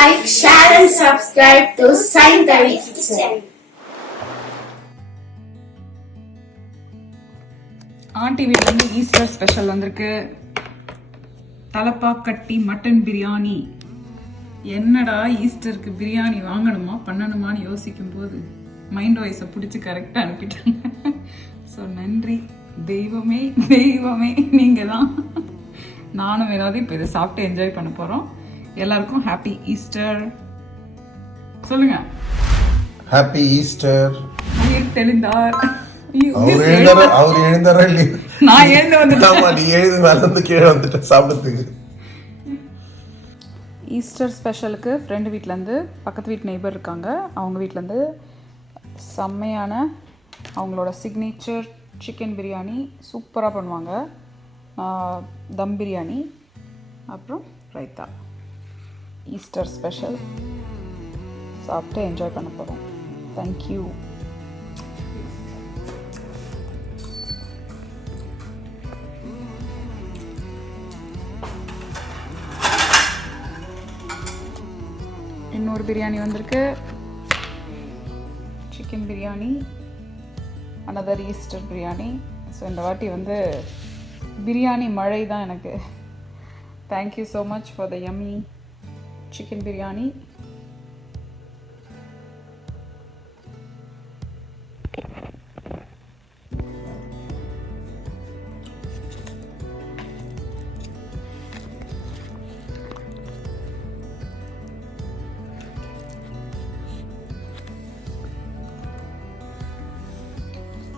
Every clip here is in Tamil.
like, share and subscribe to Sainthavi Kitchen. Aunty வீட்டிலேருந்து ஈஸ்டர் ஸ்பெஷல் வந்திருக்கு. தலப்பாக்கட்டி மட்டன் பிரியாணி. என்னடா ஈஸ்டருக்கு பிரியாணி வாங்கணுமா பண்ணணுமான்னு யோசிக்கும் போது மைண்ட் வாய்ஸை பிடிச்சி கரெக்டாக அனுப்பிட்டாங்க. ஸோ நன்றி தெய்வமே தெய்வமே நீங்கள் தான். நானும் ஏதாவது இப்போ இதை சாப்பிட்டு என்ஜாய் பண்ண போகிறோம். எல்லாருக்கும் ஹாப்பி ஈஸ்டர் சொல்லுங்க. Happy Easter. தெளிந்தார். அவர் எழுந்தாரா இல்லையா? நான் எழுந்து வந்துட்டேன். நீ எழுந்து மேல இருந்து கீழே வந்துட்டேன் சாப்பிட்றதுக்கு. ஈஸ்டர் ஸ்பெஷலுக்கு ஃப்ரெண்டு வீட்டிலேருந்து பக்கத்து வீட்டு நெய்பர் இருக்காங்க. அவங்க வீட்டிலேருந்து செம்மையான அவங்களோட சிக்னேச்சர் சிக்கன் பிரியாணி சூப்பராக பண்ணுவாங்க. தம் பிரியாணி அப்புறம் ரைத்தா. ஈஸ்டர் ஸ்பெஷல் சாப்பிட்டு என்ஜாய் பண்ண போகிறோம். தேங்க்யூ. இன்னொரு பிரியாணி வந்திருக்கு. Chicken biryani, another Easter biryani. So இந்த வாட்டி வந்து பிரியாணி மழை தான் எனக்கு. Thank you so much for the yummy chicken biryani.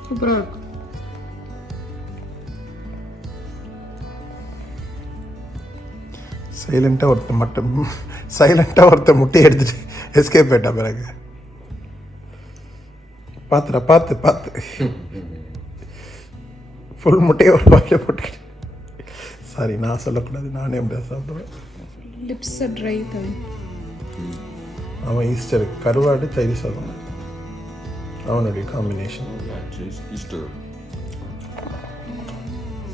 சூப்பராக இருக்கும். சைலண்டாக ஒருத்தர் முட்டையை எடுத்துட்டு எஸ்கேப் ஆயிட்டா. பிறகு பார்த்து ஃபுல் முட்டையை ஒரு வாயில் போட்டுக்கிட்டு. சாரி, நான் சொல்லக்கூடாது, நானே அப்படியே சாப்பிடுவேன். லிப்ஸ் ட்ரை தவிர அவன் ஈஸ்டர் கருவாடு தயிர் சாதம் அவனுடைய காம்பினேஷன்.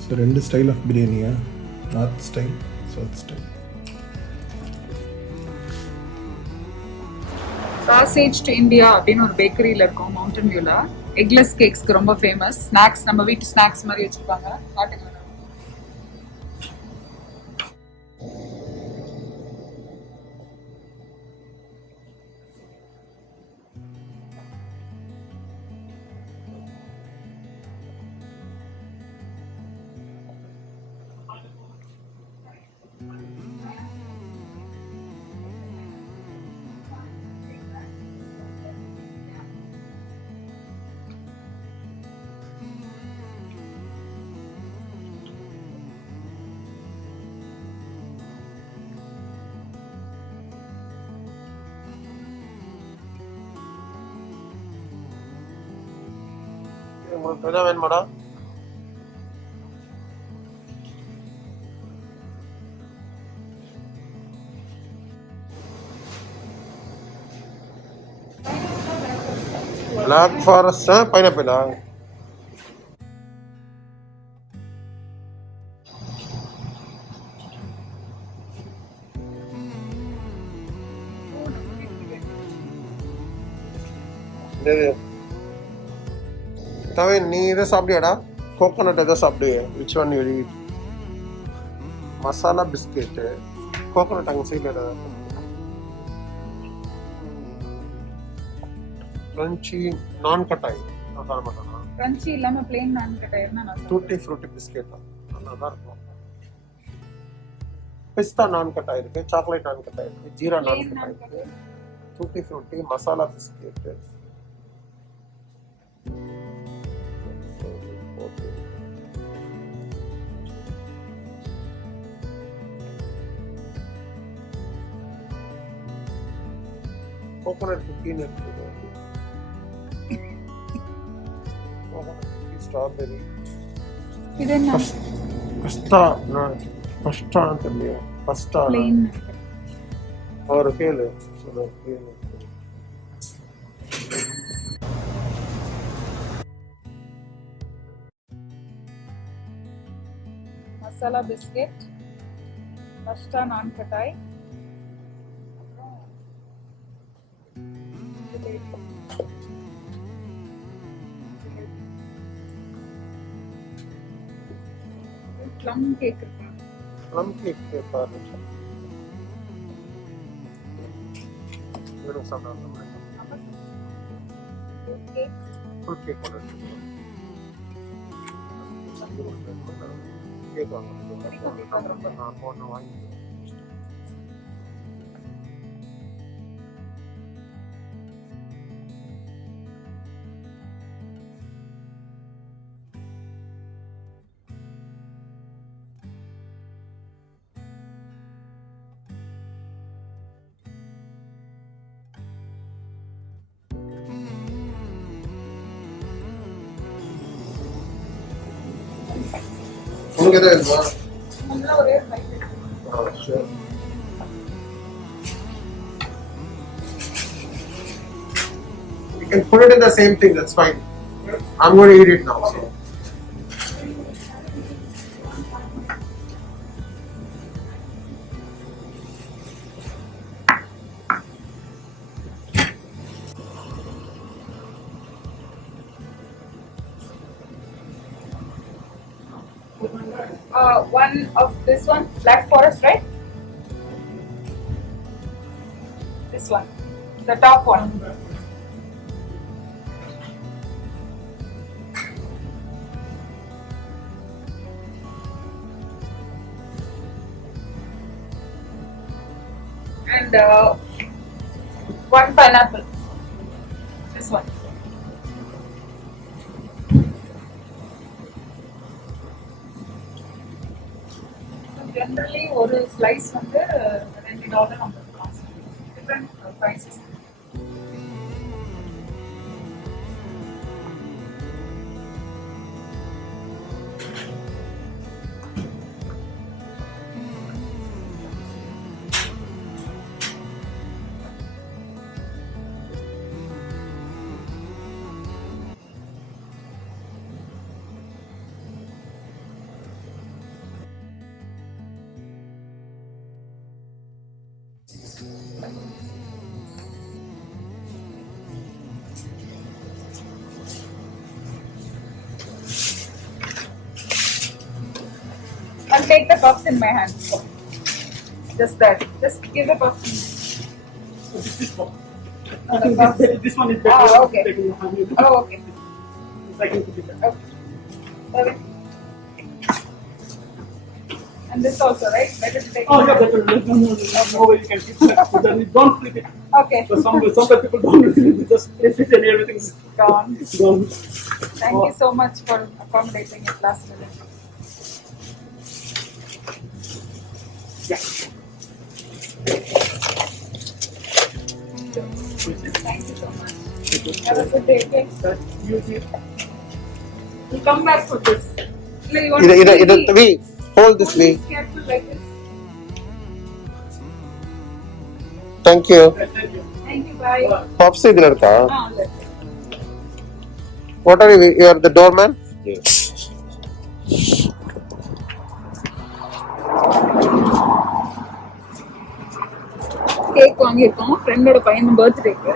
ஸோ ரெண்டு ஸ்டைல் ஆஃப் பிரியாணியா? North style, south style. Sausage to India அப்படின்னு ஒரு பேக்கரியில் இருக்கும் மவுண்டன் வியூவில். எக்லெஸ் கேக்ஸ்க்கு ரொம்ப ஃபேமஸ். ஸ்நாக்ஸ் நம்ம வீட்டு ஸ்நாக்ஸ் மாதிரி வச்சுருப்பாங்க. காட்டுங்க. உங்களுக்கு என்ன வேணுமாடா? Black forest பைனாப்பிளா? தவிர நீ இதை சாப்பிடியாடா? கோகோனட் எதை சாப்பிடுவே? Which one you eat? Masala biscuit, coconut அங்கே சைடில். கிரன்ச்சி நான் கட்டாய் தர மாட்டானா? கிரன்ச்சி இல்லாம plain நான் கட்டாய்னா நான் டூட்டி ஃப்ரூட்டி பிஸ்கெட் தான் நல்லா தான் இருக்கும். பிஸ்தா நான் கட்டாய் இருக்கு, சாக்லேட் நான் கட்டாய் இருக்கு, ஜீரா நான் கட்டாய் இருக்கு, tutti frutti, masala biscuit. Coconut குக்கீன்னு இருக்குது. ஸ்ட்ராபெரி. இது என்ன? பஸ்தா. பஸ்தா தெரியல. பஸ்தா. और केले चलो केले मसाला बिस्किट पस्ता नान कटाई ப்ளம் கேக் இருக்கு. ப்ளம் கேக் பாருங்க. வேணும் சாப்பிடலாம். ஃபுல் கேக் ஒன்று கேக் வாங்க. நான் போன வாங்கி இங்கே தான் இருக்குமா? ஒரே bike. Sure. You can put it in the same thing, that's fine. I'm going to eat it now. So. One of this one, Black Forest, right? This one, the top one. And one pineapple. This one. Generally, ஒரு slice வந்து $2 நமக்கு காசு. Different prices. I'll take the puffs in my hand. Just that. Just give the puffs. This one. Oh, the puffs. This one is better. Oh, okay. Oh, okay. I can put it there. Okay. And this also, right? Better to take. Oh, yeah, better. No way you can keep that. But then don't flip it. Okay. So some people don't flip it. Just flip it and everything's Gone. gone. Thank you so much for accommodating it last minute. Yeah. Thank you so much. Have a good day. Okay? You see. We'll come back for this. No, you want to we hold this way. be careful like this. Thank you. Thank you. Bye. Pops idhila irukka? Let's. What are you? You are the doorman? Yes. Cake வாங்கியிருக்கோம் ஃப்ரெண்டோட பையன் பர்த்டேக்கு.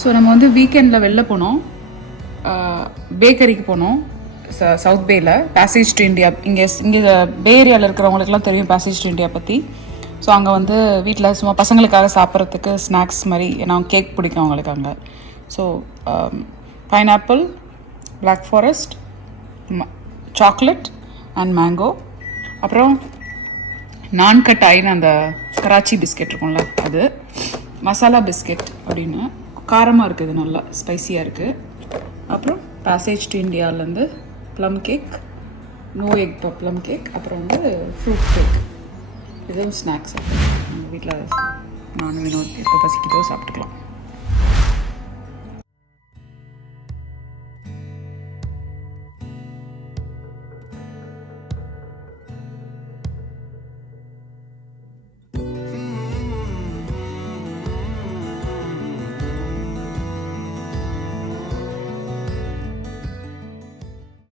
ஸோ நம்ம வந்து வீக்கெண்டில் வெளில போனோம், பேக்கரிக்கு போனோம் சவுத் பேயில், பேசேஜ் டு இந்தியா. இங்கே பே ஏரியாவில் இருக்கிறவங்களுக்குலாம் தெரியும் பேசேஜ் டு இந்தியா பற்றி. ஸோ அங்கே வந்து வீட்டில் சும்மா பசங்களுக்காக சாப்பிட்றதுக்கு ஸ்நாக்ஸ் மாதிரி, ஏன்னா கேக் பிடிக்கும் அவங்களுக்கு அங்கே. So pineapple, black forest, chocolate and mango அப்புறம் நான் கட் ஆயின்னு அந்த கராச்சி பிஸ்கெட் இருக்கும்ல அது, மசாலா பிஸ்கெட் அப்படின்னு காரமாக இருக்குது, நல்லா ஸ்பைசியாக இருக்குது. அப்புறம் பேசேஜ் டு இந்தியாவிலேருந்து plum cake, no egg plum cake, அப்புறம் வந்து ஃப்ரூட் கேக். இதுவும் ஸ்நாக்ஸ். எங்கள் வீட்டில் நானும் வினோத் எப்போ பசிக்குதோ சாப்பிட்டுக்கலாம்.